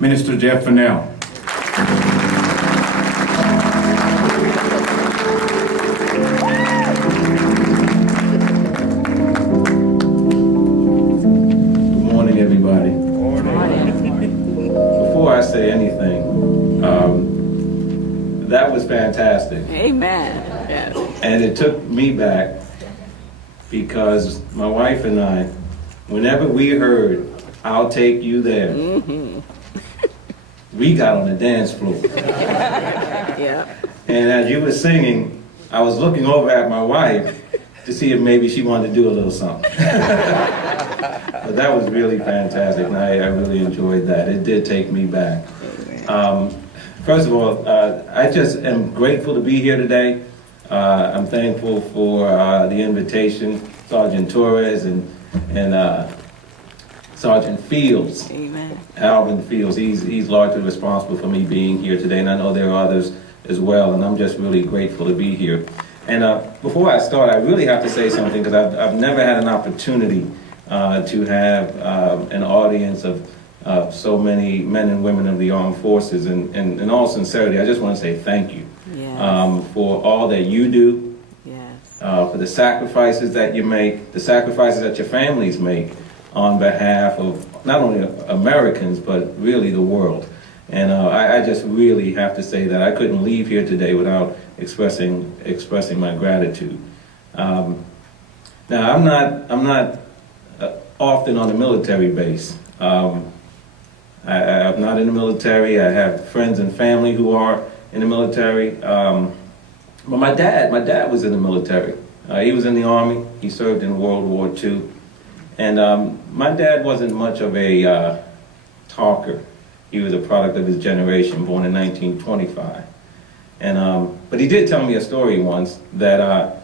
Minister Jeff Fannell. Good morning, everybody. Good morning. Before I say anything, that was fantastic. Amen. Yes. And it took me back because my wife and I, whenever we heard, "I'll take you there," we got on the dance floor. Yeah. And as you were singing, I was looking over at my wife to see if maybe she wanted to do a little something. But that was really fantastic, and I really enjoyed that. It did take me back. First of all, I just am grateful to be here today. I'm thankful for the invitation, Sergeant Torres and Sergeant Fields. Amen. Alvin Fields, he's largely responsible for me being here today, and I know there are others as well, and I'm just really grateful to be here. And before I start, I really have to say something, because I've never had an opportunity to have an audience of so many men and women of the armed forces, and in all sincerity, I just want to say thank you. Yes. For all that you do, Yes. for the sacrifices that you make, the sacrifices that your families make on behalf of not only Americans, but really the world. And I just really have to say that I couldn't leave here today without expressing my gratitude. Now, I'm not often on a military base. I'm not in the military. I have friends and family who are in the military. But my dad was in the military. He was in the Army. He served in World War II. And my dad wasn't much of a talker. He was a product of his generation, born in 1925. And but he did tell me a story once that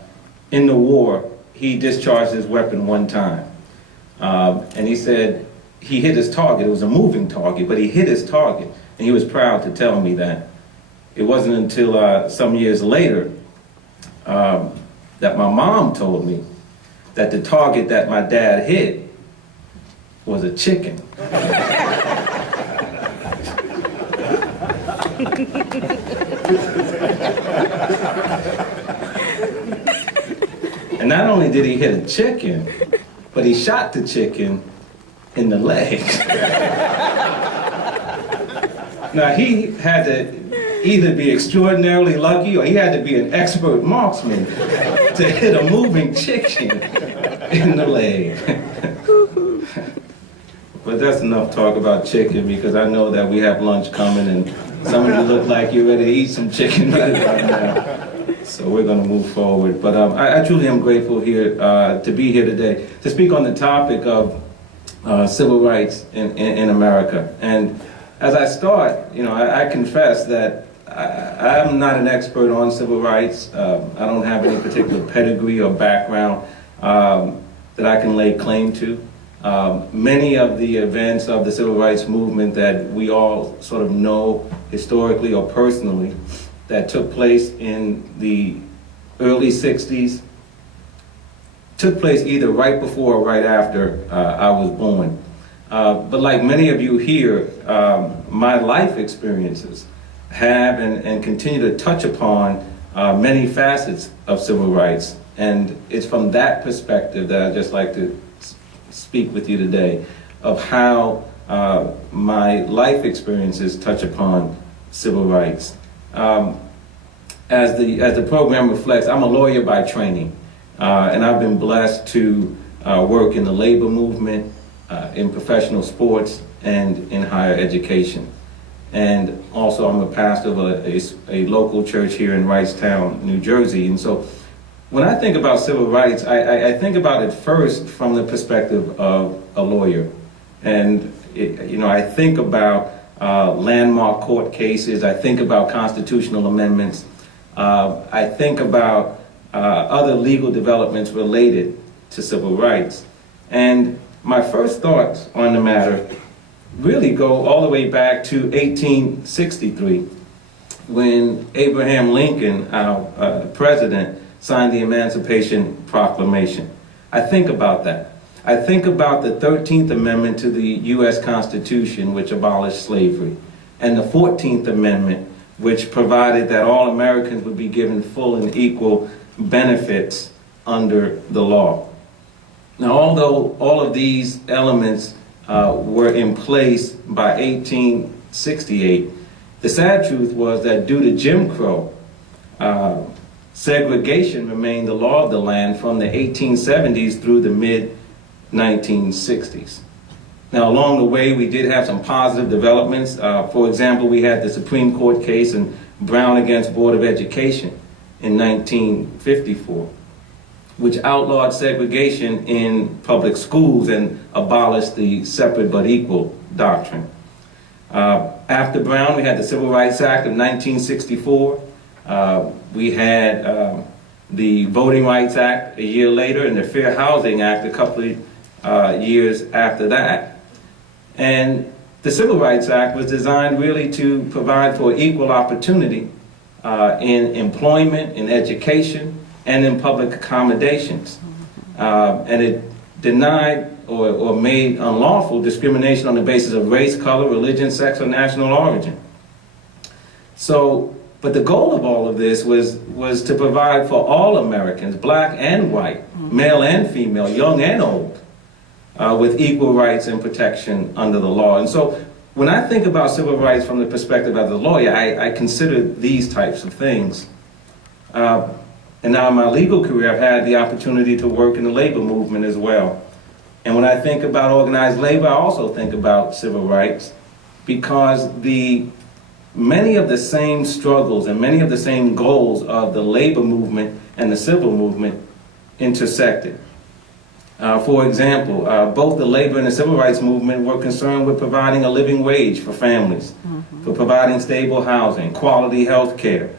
in the war, he discharged his weapon one time. And he said he hit his target. It was a moving target, but he hit his target. And he was proud to tell me that. It wasn't until some years later that my mom told me that the target that my dad hit was a chicken. And not only did he hit a chicken, but he shot the chicken in the leg. Now, he had to either be extraordinarily lucky or he had to be an expert marksman to hit a moving chicken in the leg. But that's enough talk about chicken, because I know that we have lunch coming and some of you look like you're ready to eat some chicken right now. So we're going to move forward. But I truly am grateful here to be here today to speak on the topic of civil rights in America. And as I start, I confess that I'm not an expert on civil rights. I don't have any particular pedigree or background that I can lay claim to. Many of the events of the civil rights movement that we all sort of know historically or personally that took place in the early 60s took place either right before or right after I was born. But like many of you here, my life experiences have and continue to touch upon many facets of civil rights. And it's from that perspective that I'd just like to speak with you today of how my life experiences touch upon civil rights. As the program reflects, I'm a lawyer by training, and I've been blessed to work in the labor movement, in professional sports, and in higher education. And also I'm a pastor of a local church here in Wrightstown, New Jersey. And so when I think about civil rights, I think about it first from the perspective of a lawyer. And I think about landmark court cases. I think about constitutional amendments. I think about other legal developments related to civil rights. And my first thoughts on the matter really go all the way back to 1863, when Abraham Lincoln, our president, signed the Emancipation Proclamation. I think about that. I think about the 13th Amendment to the U.S. Constitution, which abolished slavery, and the 14th Amendment, which provided that all Americans would be given full and equal benefits under the law. Now, although all of these elements were in place by 1868, the sad truth was that due to Jim Crow, segregation remained the law of the land from the 1870s through the mid-1960s. Now, along the way, we did have some positive developments. For example, we had the Supreme Court case in Brown against Board of Education in 1954, which outlawed segregation in public schools and abolished the separate but equal doctrine. After Brown, we had the Civil Rights Act of 1964. We had the Voting Rights Act a year later and the Fair Housing Act a couple of years after that. And the Civil Rights Act was designed really to provide for equal opportunity in employment, in education, and in public accommodations. And it denied or made unlawful discrimination on the basis of race, color, religion, sex, or national origin. So, but the goal of all of this was to provide for all Americans, black and white, male and female, young and old, with equal rights and protection under the law. And so when I think about civil rights from the perspective of the lawyer, I consider these types of things. And now in my legal career, I've had the opportunity to work in the labor movement as well. And when I think about organized labor, I also think about civil rights, because many of the same struggles and many of the same goals of the labor movement and the civil movement intersected. For example, both the labor and the civil rights movement were concerned with providing a living wage for families, for providing stable housing, quality health care,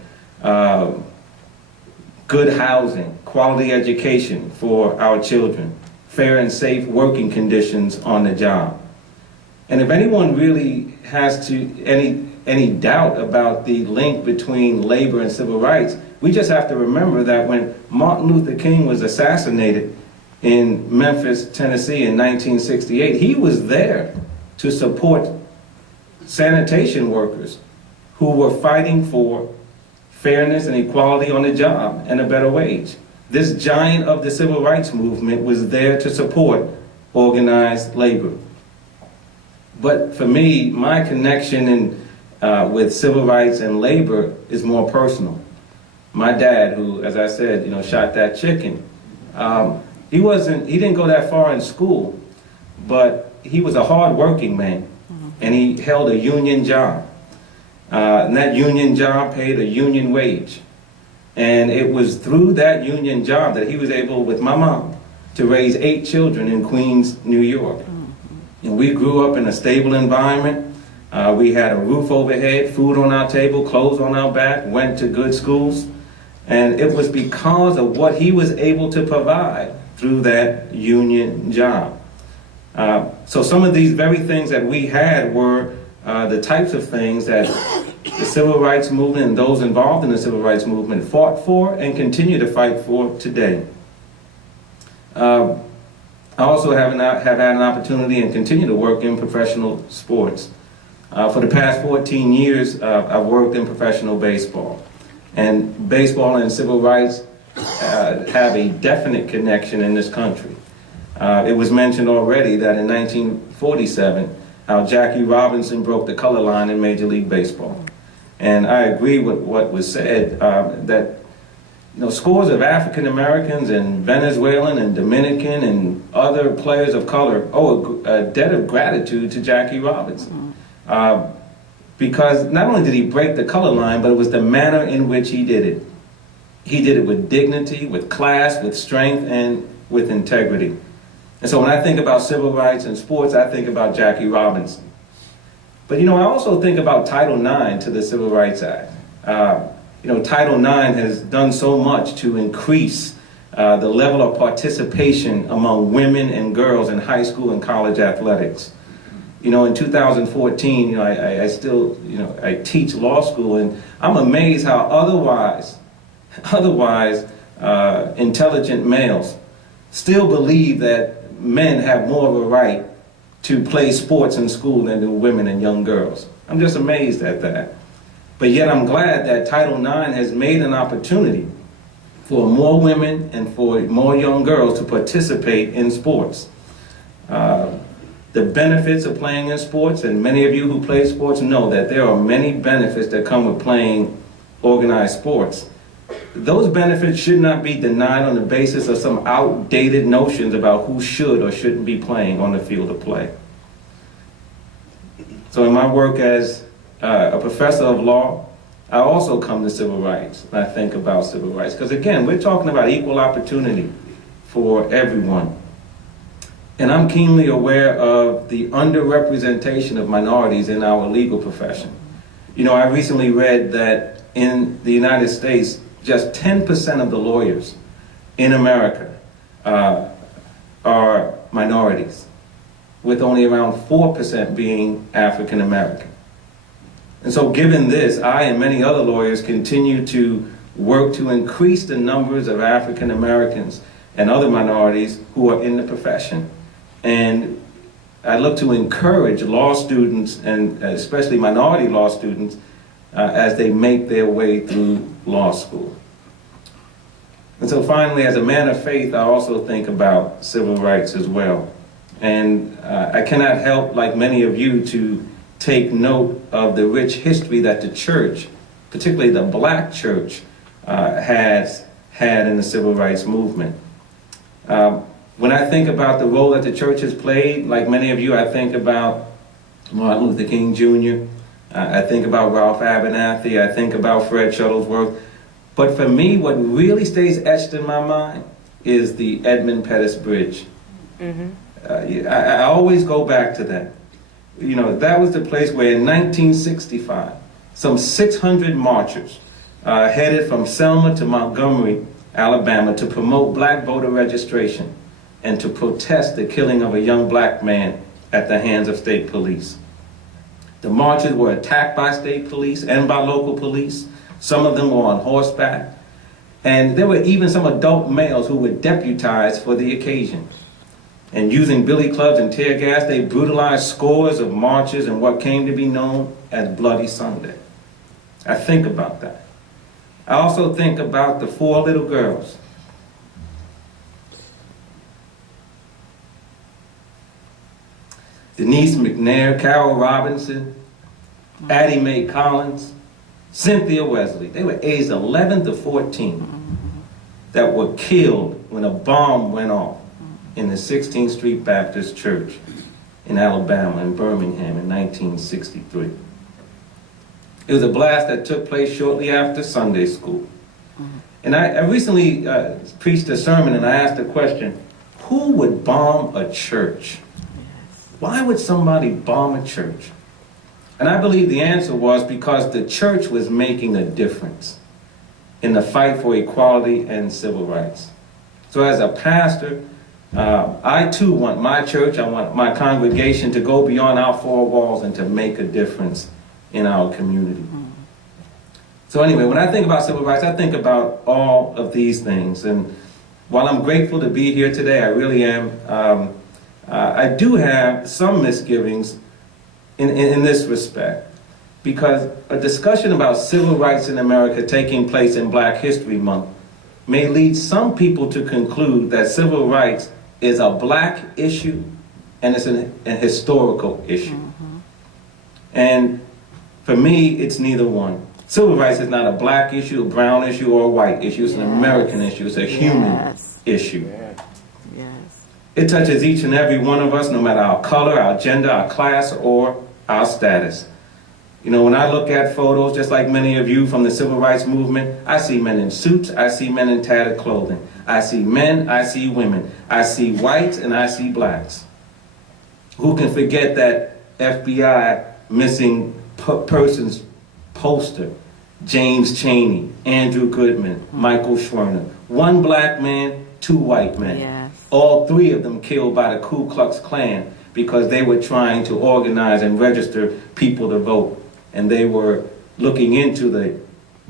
good housing, quality education for our children, fair and safe working conditions on the job. And if anyone really has any doubt about the link between labor and civil rights, we just have to remember that when Martin Luther King was assassinated in Memphis, Tennessee in 1968, he was there to support sanitation workers who were fighting for fairness and equality on the job and a better wage. This giant of the civil rights movement was there to support organized labor. But for me, my connection with civil rights and labor is more personal. My dad, who, as I said, shot that chicken, he didn't go that far in school, but he was a hard-working man, and he held a union job. And that union job paid a union wage. And it was through that union job that he was able, with my mom, to raise 8 children in Queens, New York. And we grew up in a stable environment. We had a roof overhead, food on our table, clothes on our back, went to good schools. And it was because of what he was able to provide through that union job. So some of these very things that we had were the types of things that the civil rights movement and those involved in the civil rights movement fought for and continue to fight for today. I also have had an opportunity and continue to work in professional sports. For the past 14 years, I've worked in professional baseball. And baseball and civil rights have a definite connection in this country. It was mentioned already that in 1947, how Jackie Robinson broke the color line in Major League Baseball. And I agree with what was said, that scores of African Americans and Venezuelan and Dominican and other players of color owe a debt of gratitude to Jackie Robinson. Because not only did he break the color line, but it was the manner in which he did it. He did it with dignity, with class, with strength, and with integrity. And so when I think about civil rights and sports, I think about Jackie Robinson. But I also think about Title IX to the Civil Rights Act. Title IX has done so much to increase the level of participation among women and girls in high school and college athletics. In 2014, I teach law school, and I'm amazed how otherwise intelligent males still believe that men have more of a right to play sports in school than do women and young girls. I'm just amazed at that. But yet I'm glad that Title IX has made an opportunity for more women and for more young girls to participate in sports. The benefits of playing in sports, and many of you who play sports know that there are many benefits that come with playing organized sports. Those benefits should not be denied on the basis of some outdated notions about who should or shouldn't be playing on the field of play. So in my work as a professor of law, I also come to civil rights, and I think about civil rights. Because again, we're talking about equal opportunity for everyone. And I'm keenly aware of the underrepresentation of minorities in our legal profession. You know, I recently read that in the United States, just 10% of the lawyers in America are minorities, with only around 4% being African American. And so given this, I and many other lawyers continue to work to increase the numbers of African Americans and other minorities who are in the profession. And I look to encourage law students, and especially minority law students, as they make their way through law school. And so finally, as a man of faith, I also think about civil rights as well. And I cannot help, like many of you, to take note of the rich history that the church, particularly the black church, has had in the civil rights movement. When I think about the role that the church has played, like many of you, I think about Martin Luther King Jr., I think about Ralph Abernathy, I think about Fred Shuttlesworth. But for me, what really stays etched in my mind is the Edmund Pettus Bridge. Mm-hmm. I always go back to that. You know, that was the place where in 1965, some 600 marchers headed from Selma to Montgomery, Alabama, to promote black voter registration and to protest the killing of a young black man at the hands of state police. The marchers were attacked by state police and by local police. Some of them were on horseback. And there were even some adult males who were deputized for the occasion. And using billy clubs and tear gas, they brutalized scores of marchers in what came to be known as Bloody Sunday. I think about that. I also think about the 4 little girls. Denise McNair, Carol Robinson, Addie Mae Collins, Cynthia Wesley. They were aged 11 to 14 that were killed when a bomb went off in the 16th Street Baptist Church in Alabama, in Birmingham, in 1963. It was a blast that took place shortly after Sunday school. And I recently preached a sermon, and I asked the question, who would bomb a church? Why would somebody bomb a church? And I believe the answer was because the church was making a difference in the fight for equality and civil rights. So as a pastor, I too want my church, I want my congregation to go beyond our 4 walls and to make a difference in our community. So anyway, when I think about civil rights, I think about all of these things. And while I'm grateful to be here today, I really am, I do have some misgivings in this respect, because a discussion about civil rights in America taking place in Black History Month may lead some people to conclude that civil rights is a black issue and it's an historical issue. Mm-hmm. And for me, it's neither one. Civil rights is not a black issue, a brown issue, or a white issue. It's an American issue. It's a human issue. It touches each and every one of us, no matter our color, our gender, our class, or our status. You know, when I look at photos, just like many of you from the civil rights movement, I see men in suits, I see men in tattered clothing. I see men, I see women. I see whites and I see blacks. Who can forget that FBI missing persons poster? James Chaney, Andrew Goodman, Michael Schwerner. 1 black man, 2 white men. Yes. All 3 of them killed by the Ku Klux Klan because they were trying to organize and register people to vote. And they were looking into the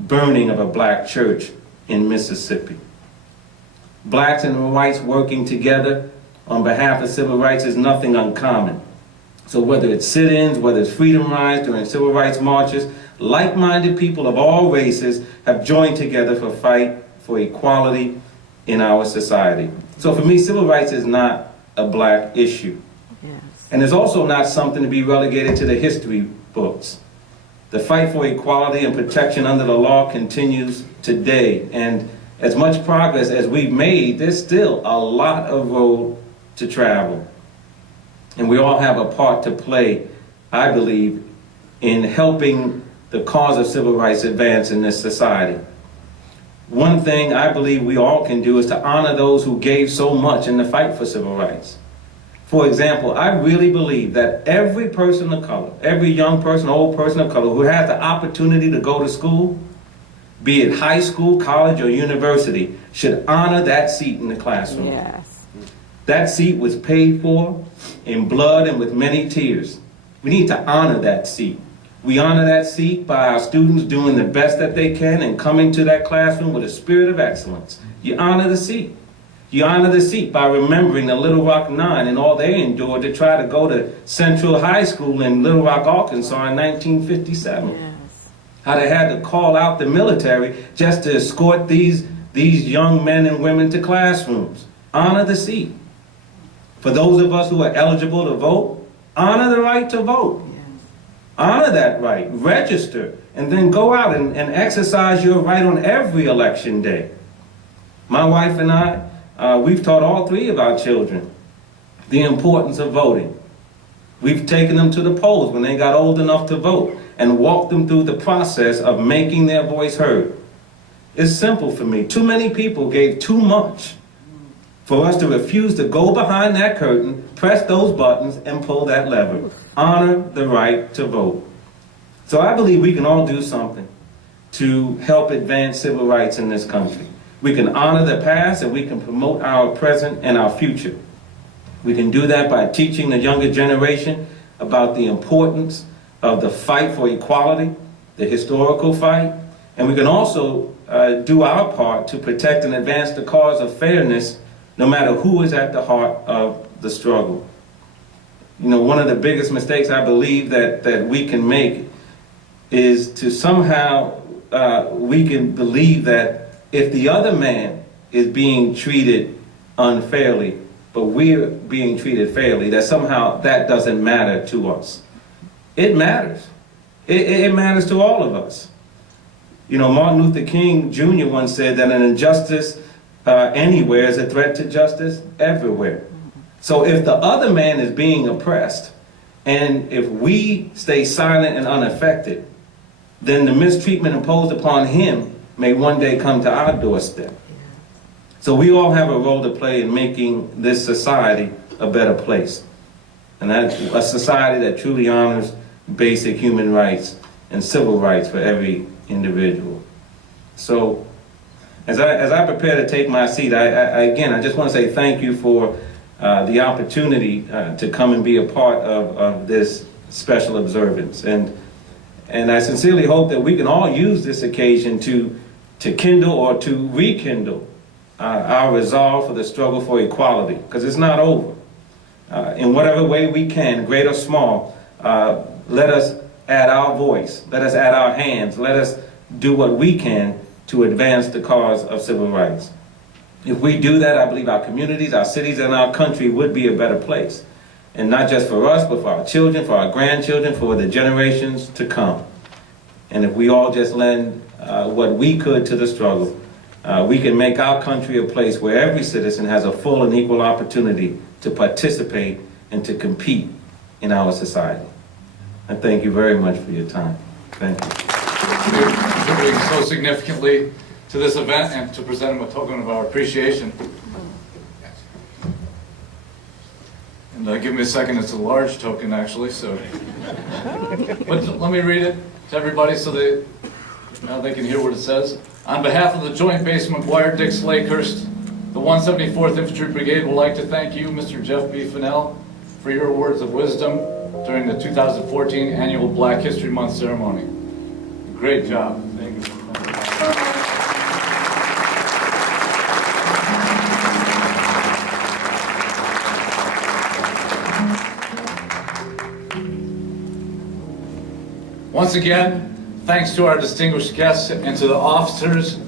burning of a black church in Mississippi. Blacks and whites working together on behalf of civil rights is nothing uncommon. So whether it's sit-ins, whether it's freedom rides during civil rights marches, like-minded people of all races have joined together for fight for equality in our society. So for me, civil rights is not a black issue. Yes. And it's also not something to be relegated to the history books. The fight for equality and protection under the law continues today. And as much progress as we've made, there's still a lot of road to travel. And we all have a part to play, I believe, in helping the cause of civil rights advance in this society. One thing I believe we all can do is to honor those who gave so much in the fight for civil rights. For example, I really believe that every person of color, every young person, old person of color who has the opportunity to go to school, be it high school, college, or university, should honor that seat in the classroom. Yes. That seat was paid for in blood and with many tears. We need to honor that seat. We honor that seat by our students doing the best that they can and coming to that classroom with a spirit of excellence. You honor the seat. You honor the seat by remembering the Little Rock Nine and all they endured to try to go to Central High School in Little Rock, Arkansas in 1957. Yes. How they had to call out the military just to escort these young men and women to classrooms. Honor the seat. For those of us who are eligible to vote, honor the right to vote. Honor that right, register, and then go out and exercise your right on every election day. My wife and I, we've taught all three of our children the importance of voting. We've taken them to the polls when they got old enough to vote and walked them through the process of making their voice heard. It's simple for me. Too many people gave too much for us to refuse to go behind that curtain, press those buttons, and pull that lever. Honor the right to vote. So I believe we can all do something to help advance civil rights in this country. We can honor the past and we can promote our present and our future. We can do that by teaching the younger generation about the importance of the fight for equality, the historical fight, and we can also do our part to protect and advance the cause of fairness no matter who is at the heart of the struggle. You know, one of the biggest mistakes I believe that we can make is to somehow we can believe that if the other man is being treated unfairly, but we're being treated fairly, that somehow that doesn't matter to us. It matters. It matters to all of us. You know, Martin Luther King Jr. once said that an injustice anywhere is a threat to justice everywhere. So if the other man is being oppressed, and if we stay silent and unaffected, then the mistreatment imposed upon him may one day come to our doorstep. So we all have a role to play in making this society a better place. And that's a society that truly honors basic human rights and civil rights for every individual. So as I prepare to take my seat, I just want to say thank you for the opportunity to come and be a part of this special observance. And I sincerely hope that we can all use this occasion to kindle or to rekindle our resolve for the struggle for equality, because it's not over. In whatever way we can, great or small, let us add our voice, let us add our hands, let us do what we can to advance the cause of civil rights. If we do that, I believe our communities, our cities, and our country would be a better place. And not just for us, but for our children, for our grandchildren, for the generations to come. And if we all just lend what we could to the struggle, we can make our country a place where every citizen has a full and equal opportunity to participate and to compete in our society. I thank you very much for your time. Thank you. Contributing so significantly to this event and to present him a token of our appreciation. And give me a second, it's a large token actually, so. But let me read it to everybody so they can hear what it says. On behalf of the Joint Base McGuire-Ft, Dix-Lakehurst, the 174th Infantry Brigade would like to thank you, Mr. Jeff B. Fannell, for your words of wisdom during the 2014 annual Black History Month ceremony. Great job. Thank you. Once again, thanks to our distinguished guests and to the officers